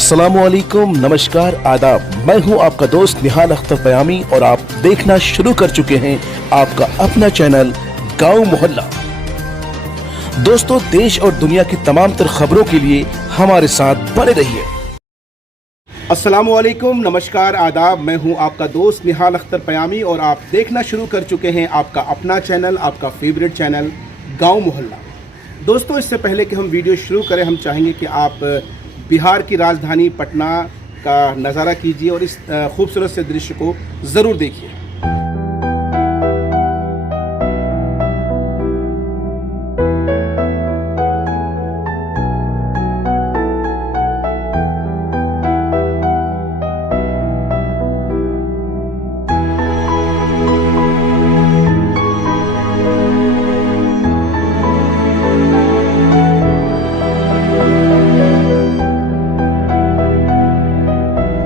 अस्सलामुअलैकुम, नमस्कार, आदाब। मैं हूं आपका दोस्त निहाल अख्तर पयामी और आप देखना शुरू कर चुके हैं आपका अपना चैनल गांव मोहल्ला। दोस्तों, देश और दुनिया की तमाम तर खबरों के लिए हमारे साथ बने रहिए। अस्सलामुअलैकुम, नमस्कार, आदाब। मैं हूं आपका दोस्त निहाल अख्तर पयामी और आप देखना शुरू कर चुके हैं आपका अपना चैनल, आपका फेवरेट चैनल गाँव मोहल्ला। दोस्तों, इससे पहले कि हम वीडियो शुरू करें, हम चाहेंगे कि आप बिहार की राजधानी पटना का नज़ारा कीजिए और इस खूबसूरत से दृश्य को ज़रूर देखिए।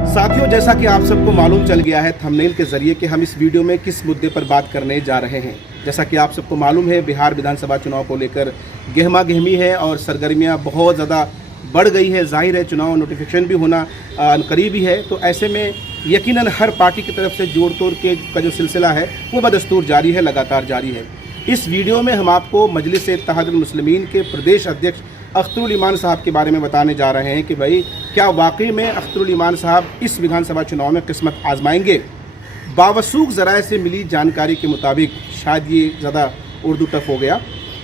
साथियों, जैसा कि आप सबको मालूम चल गया है थंबनेल के जरिए कि हम इस वीडियो में किस मुद्दे पर बात करने जा रहे हैं। जैसा कि आप सबको मालूम है, बिहार विधानसभा चुनाव को लेकर गहमा गहमी है और सरगर्मियां बहुत ज़्यादा बढ़ गई है। जाहिर है, चुनाव नोटिफिकेशन भी होना करीब ही है, तो ऐसे में यकीनन हर पार्टी की तरफ से जोड़ तोड़ के का जो सिलसिला है वो बदस्तूर जारी है, लगातार जारी है। इस वीडियो में हम आपको मजलिस-ए-इत्तेहादुल मुस्लिमीन के प्रदेश अध्यक्ष अख्तरुल ईमान साहब के बारे में बताने जा रहे हैं कि भाई क्या वाकई में अख्तरुल ईमान साहब इस विधानसभा चुनाव में किस्मत आजमाएंगे। बावसूख ज़राए से मिली जानकारी के मुताबिक, शायद ये ज़्यादा उर्दू टफ हो गया,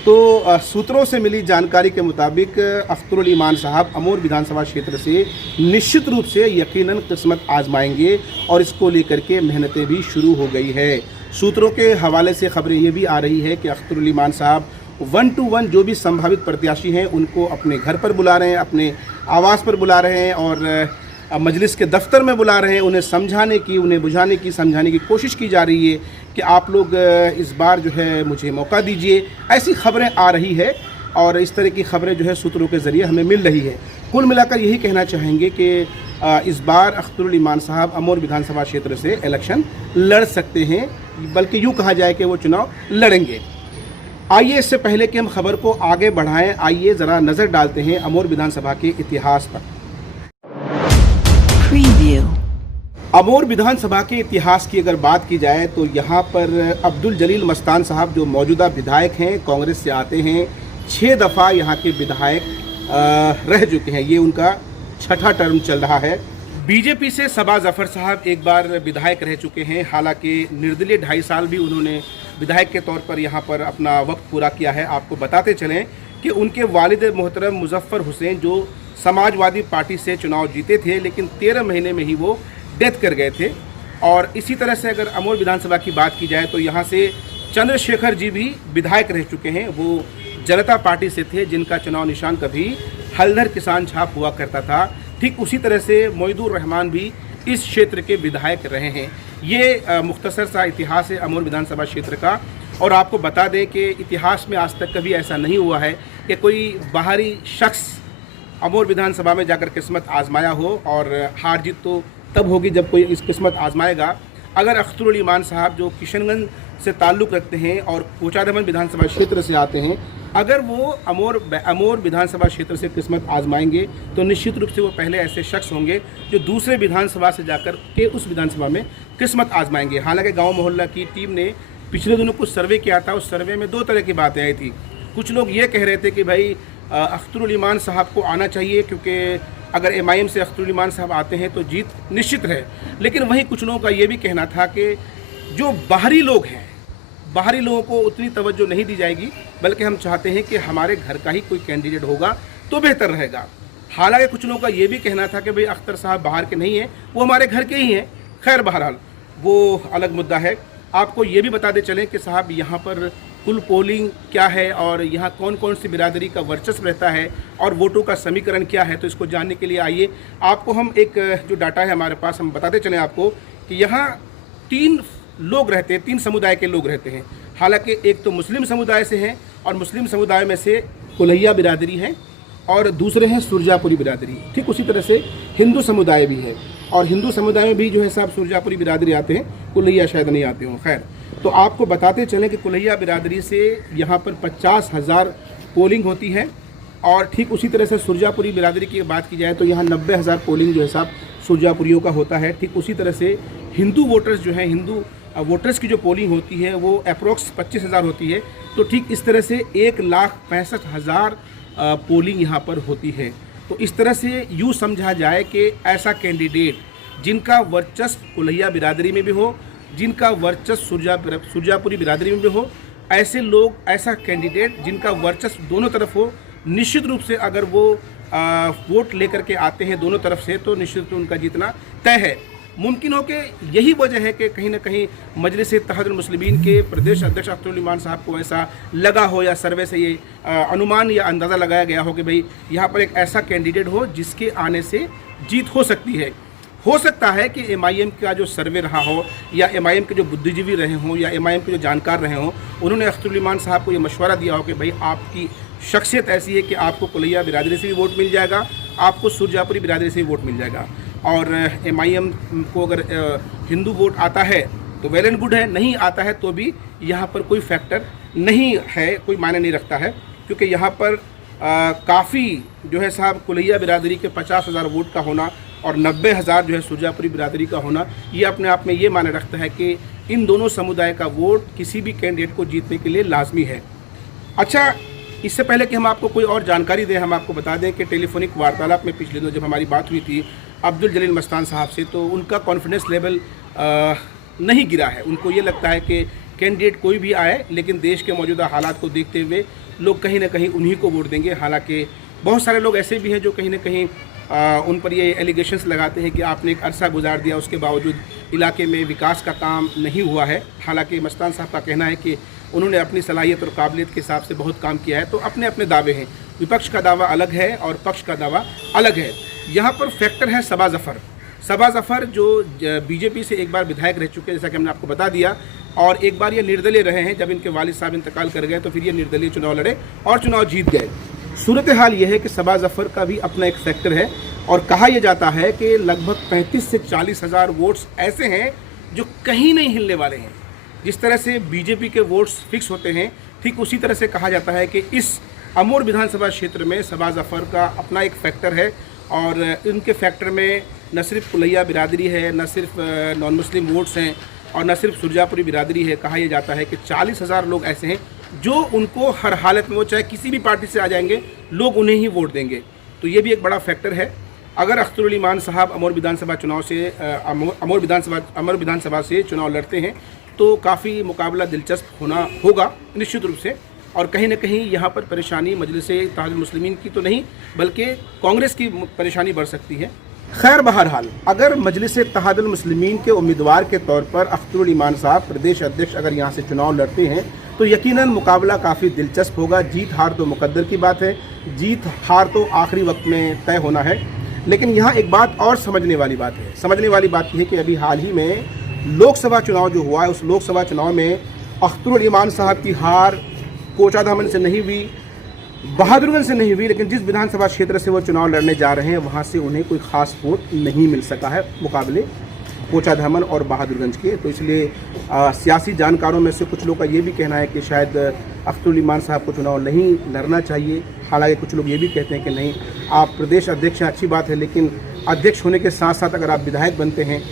तो सूत्रों से मिली जानकारी के मुताबिक अख्तरुल ईमान साहब अमोर विधानसभा क्षेत्र से निश्चित रूप से यकीनन किस्मत आजमाएंगे और इसको लेकर के मेहनतें भी शुरू हो गई है। सूत्रों के हवाले से खबरें ये भी आ रही है कि अख्तरुल ईमान साहब 1 to 1 जो भी संभावित प्रत्याशी हैं उनको अपने घर पर बुला रहे हैं, अपने आवास पर बुला रहे हैं और मजलिस के दफ्तर में बुला रहे हैं। उन्हें समझाने की, उन्हें बुझाने की, समझाने की कोशिश की जा रही है कि आप लोग इस बार जो है मुझे मौका दीजिए। ऐसी खबरें आ रही है और इस तरह की खबरें जो है सूत्रों के ज़रिए हमें मिल रही है। कुल मिलाकर यही कहना चाहेंगे कि इस बार अख्तरुल ईमान साहब अमोर विधानसभा क्षेत्र से इलेक्शन लड़ सकते हैं, बल्कि यूँ कहा जाए कि वो चुनाव लड़ेंगे। आइए, इससे पहले कि हम खबर को आगे बढ़ाएं, आइए ज़रा नज़र डालते हैं अमोर विधानसभा के इतिहास पर। प्रीव्यू। अमोर विधानसभा के इतिहास की अगर बात की जाए तो यहाँ पर अब्दुल जलील मस्तान साहब जो मौजूदा विधायक हैं, कांग्रेस से आते हैं, 6 दफ़ा यहाँ के विधायक रह चुके हैं। ये उनका 6ठा टर्म चल रहा है। बीजेपी से सबा जफर साहब एक बार विधायक रह चुके हैं, हालांकि निर्दलीय 2.5 साल भी उन्होंने विधायक के तौर पर यहाँ पर अपना वक्त पूरा किया है। आपको बताते चलें कि उनके वालिद मोहतरम मुजफ्फर हुसैन जो समाजवादी पार्टी से चुनाव जीते थे, लेकिन 13 महीने में ही वो डेथ कर गए थे। और इसी तरह से अगर अमोर विधानसभा की बात की जाए तो यहाँ से चंद्रशेखर जी भी विधायक रह चुके हैं। वो जनता पार्टी से थे जिनका चुनाव निशान कभी हल्दर किसान छाप हुआ करता था। ठीक उसी तरह से मोइदुर रहमान भी इस क्षेत्र के विधायक रहे हैं। ये मुख्तसर सा इतिहास है अमोर विधानसभा क्षेत्र का। और आपको बता दें कि इतिहास में आज तक कभी ऐसा नहीं हुआ है कि कोई बाहरी शख्स अमोर विधानसभा में जाकर किस्मत आजमाया हो, और हार जीत तो तब होगी जब कोई इस किस्मत आजमाएगा। अगर अख्तरुल ईमान साहब जो किशनगंज से ताल्लुक़ रखते हैं और कोचादमन विधानसभा क्षेत्र से आते हैं, अगर वो अमोर विधानसभा क्षेत्र से किस्मत आजमाएंगे तो निश्चित रूप से वो पहले ऐसे शख्स होंगे जो दूसरे विधानसभा से जाकर के उस विधानसभा में किस्मत आजमाएंगे। हालांकि गांव मोहल्ला की टीम ने पिछले दिनों कुछ सर्वे किया था, उस सर्वे में 2 तरह की बातें आई थी। कुछ लोग ये कह रहे थे कि भाई अख्तरुल ईमान साहब को आना चाहिए, क्योंकि अगर MIM से अख्तरुल ईमान साहब आते हैं तो जीत निश्चित है। लेकिन वहीं कुछ लोगों का ये भी कहना था कि जो बाहरी लोग हैं, बाहरी लोगों को उतनी तवज्जो नहीं दी जाएगी, बल्कि हम चाहते हैं कि हमारे घर का ही कोई कैंडिडेट होगा तो बेहतर रहेगा। हालांकि कुछ लोगों का ये भी कहना था कि भाई अख्तर साहब बाहर के नहीं हैं, वो हमारे घर के ही हैं। खैर, बहरहाल वो अलग मुद्दा है। आपको ये भी बताते चलें कि साहब यहाँ पर कुल पोलिंग क्या है और यहाँ कौन कौन सी बिरादरी का वर्चस्व रहता है और वोटों का समीकरण क्या है, तो इसको जानने के लिए आइए आपको हम एक जो डाटा है हमारे पास, हम बताते चलें आपको कि यहाँ 3 लोग रहते हैं, 3 समुदाय के लोग रहते हैं। हालांकि एक तो मुस्लिम समुदाय से हैं और मुस्लिम समुदाय में से कुलैया बिरादरी है और दूसरे हैं सुरजापुरी बिरादरी। ठीक उसी तरह से हिंदू समुदाय भी है और हिंदू समुदाय में भी जो है साहब सुरजापुरी बिरादरी आते हैं, कुलैया शायद नहीं आते हों। खैर, तो आपको बताते चलें कि कुलैया बिरादरी से यहाँ पर 50,000 पोलिंग होती है और ठीक उसी तरह से सुरजापुरी बिरादरी की बात की जाए तो यहाँ 90,000 पोलिंग जो है साहब सुरजापुरियों का होता है। ठीक उसी तरह से हिंदू वोटर्स जो हैं, हिंदू वोटर्स की जो पोलिंग होती है वो अप्रोक्स 25,000 होती है। तो ठीक इस तरह से 1,65,000 पोलिंग यहाँ पर होती है। तो इस तरह से यूँ समझा जाए कि ऐसा कैंडिडेट जिनका वर्चस्व कुलैया बिरादरी में भी हो, जिनका वर्चस्व सुरजापुरी बिरादरी में भी हो, ऐसे लोग, ऐसा कैंडिडेट जिनका वर्चस्व दोनों तरफ हो, निश्चित रूप से अगर वो वोट लेकर के आते हैं दोनों तरफ से तो निश्चित रूप से उनका जीतना तय है। मुमकिन हो कि यही वजह है कि कहीं ना कहीं मजलिस इत्तेहादुल मुस्लिमीन के प्रदेश अध्यक्ष अख्तरुल ईमान साहब को ऐसा लगा हो या सर्वे से ये अनुमान या अंदाज़ा लगाया गया हो कि भाई यहाँ पर एक ऐसा कैंडिडेट हो जिसके आने से जीत हो सकती है। हो सकता है कि MIM का जो सर्वे रहा हो या MIM के जो बुद्धिजीवी रहे हों या MIM के जो जानकार रहे हों, उन्होंने अख्तरुल ईमान साहब को ये मशवरा दिया हो कि भाई आपकी शख्सियत ऐसी है कि आपको कुलैया बिरादरी से भी वोट मिल जाएगा, आपको सुरजापुरी बिरादरी से भी वोट मिल जाएगा। और MIM को अगर हिंदू वोट आता है तो वेल एंड गुड है, नहीं आता है तो भी यहाँ पर कोई फैक्टर नहीं है, कोई मायने नहीं रखता है, क्योंकि यहाँ पर काफ़ी जो है साहब कुलैया बिरादरी के 50,000 वोट का होना और 90,000 जो है सुरजापुरी बिरादरी का होना, ये अपने आप में ये माने रखता है कि इन दोनों समुदाय का वोट किसी भी कैंडिडेट को जीतने के लिए लाजमी है। अच्छा, इससे पहले कि हम आपको कोई और जानकारी दें, हम आपको बता दें कि टेलीफोनिक वार्तालाप में पिछले दिनों जब हमारी बात हुई थी अब्दुल जलील मस्तान साहब से, तो उनका कॉन्फिडेंस लेवल नहीं गिरा है। उनको ये लगता है कि कैंडिडेट कोई भी आए लेकिन देश के मौजूदा हालात को देखते हुए लोग कहीं ना कहीं उन्हीं को वोट देंगे। हालांकि बहुत सारे लोग ऐसे भी हैं जो कहीं ना कहीं उन पर ये एलिगेशंस लगाते हैं कि आपने एक अरसा गुजार दिया, उसके बावजूद इलाके में विकास का काम नहीं हुआ है। हालांकि मस्तान साहब का कहना है कि उन्होंने अपनी सलाहियत और काबिलियत के हिसाब से बहुत काम किया है। तो अपने अपने दावे हैं, विपक्ष का दावा अलग है और पक्ष का दावा अलग है। यहाँ पर फैक्टर है सबा ज़फ़र। सबा ज़फ़र जो बीजेपी से एक बार विधायक रह चुके हैं, जैसा कि हमने आपको बता दिया, और एक बार ये निर्दलीय रहे हैं। जब इनके वालिद साहब इंतकाल कर गए तो फिर ये निर्दलीय चुनाव लड़े और चुनाव जीत गए। सूरत हाल ये है कि सबा ज़फ़र का भी अपना एक फैक्टर है और कहा यह जाता है कि लगभग 35 से 40 हज़ार वोट्स ऐसे हैं जो कहीं नहीं हिलने वाले हैं। जिस तरह से बीजेपी के वोट्स फिक्स होते हैं, ठीक उसी तरह से कहा जाता है कि इस अमूर विधानसभा क्षेत्र में सबा ज़फ़र का अपना एक फैक्टर है और इनके फैक्टर में न सिर्फ कुलैया बिरादरी है, न सिर्फ नॉन मुस्लिम वोट्स हैं और न सिर्फ सुरजापुरी बिरादरी है। कहा यह जाता है कि 40,000 लोग ऐसे हैं जो उनको हर हालत में, वो चाहे किसी भी पार्टी से आ जाएंगे, लोग उन्हें ही वोट देंगे। तो ये भी एक बड़ा फैक्टर है। अगर अख्तरुल ईमान साहब अमर विधानसभा विधानसभा से चुनाव लड़ते हैं तो काफ़ी मुकाबला दिलचस्प होगा निश्चित रूप से। और कहीं ना कहीं यहाँ पर परेशानी मजलिस इत्तेहादुल मुस्लिमीन की तो नहीं बल्कि कांग्रेस की परेशानी बढ़ सकती है। खैर, बहरहाल अगर मजलिस इत्तेहादुल मुस्लिमीन के उम्मीदवार के तौर पर अख्तरुल ईमान साहब प्रदेश अध्यक्ष अगर यहाँ से चुनाव लड़ते हैं तो यकीनन मुकाबला काफ़ी दिलचस्प होगा। जीत हार तो मुकद्दर की बात है, जीत हार तो आखिरी वक्त में तय होना है। लेकिन यहाँ एक बात और समझने वाली बात है। समझने वाली बात यह है कि अभी हाल ही में लोकसभा चुनाव जो हुआ है, उस लोकसभा चुनाव में अख्तरुल ईमान साहब की हार कोचाधामन से नहीं हुई, बहादुरगंज से नहीं हुई, लेकिन जिस विधानसभा क्षेत्र से वो चुनाव लड़ने जा रहे हैं वहाँ से उन्हें कोई ख़ास वोट नहीं मिल सका है मुकाबले कोचाधामन और बहादुरगंज के। तो इसलिए सियासी जानकारों में से कुछ लोगों का ये भी कहना है कि शायद अख्तरुल ईमान साहब को चुनाव नहीं लड़ना चाहिए। हालांकि कुछ लोग ये भी कहते हैं कि नहीं, आप प्रदेश अध्यक्ष हैं, अच्छी बात है, लेकिन अध्यक्ष होने के साथ साथ अगर आप विधायक बनते हैं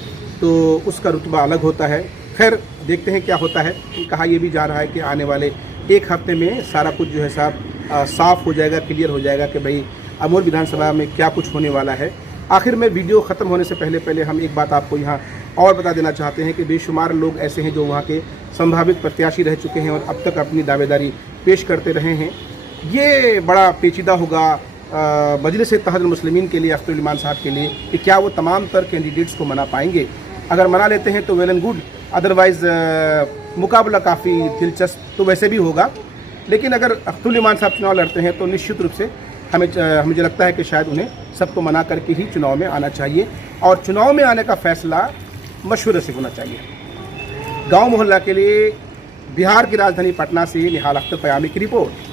तो उसका रुतबा अलग होता है। खैर, देखते हैं क्या होता है। कहा यह भी जा रहा है कि आने वाले एक हफ्ते में सारा कुछ जो है साहब साफ़ हो जाएगा, क्लियर हो जाएगा कि भाई अमूर विधानसभा में क्या कुछ होने वाला है। आखिर में वीडियो ख़त्म होने से पहले हम एक बात आपको यहाँ और बता देना चाहते हैं कि बेशुमार लोग ऐसे हैं जो वहाँ के संभावित प्रत्याशी रह चुके हैं और अब तक अपनी दावेदारी पेश करते रहे हैं। ये बड़ा पेचीदा होगा मजलिस इत्तेहादुल मुस्लिमीन के लिए, अख्तरुल ईमान साहब के लिए, कि क्या वो तमाम तर कैंडिडेट्स को मना पाएंगे। अगर मना लेते हैं तो वेल एंड गुड, अदरवाइज़ मुकाबला काफ़ी दिलचस्प तो वैसे भी होगा। लेकिन अगर अख्तरुल ईमान साहब चुनाव लड़ते हैं तो निश्चित रूप से मुझे लगता है कि शायद उन्हें सबको मना करके ही चुनाव में आना चाहिए और चुनाव में आने का फ़ैसला मशवरे से होना चाहिए। गांव मोहल्ला के लिए बिहार की राजधानी पटना से निहाल अख्तर पयामी की रिपोर्ट।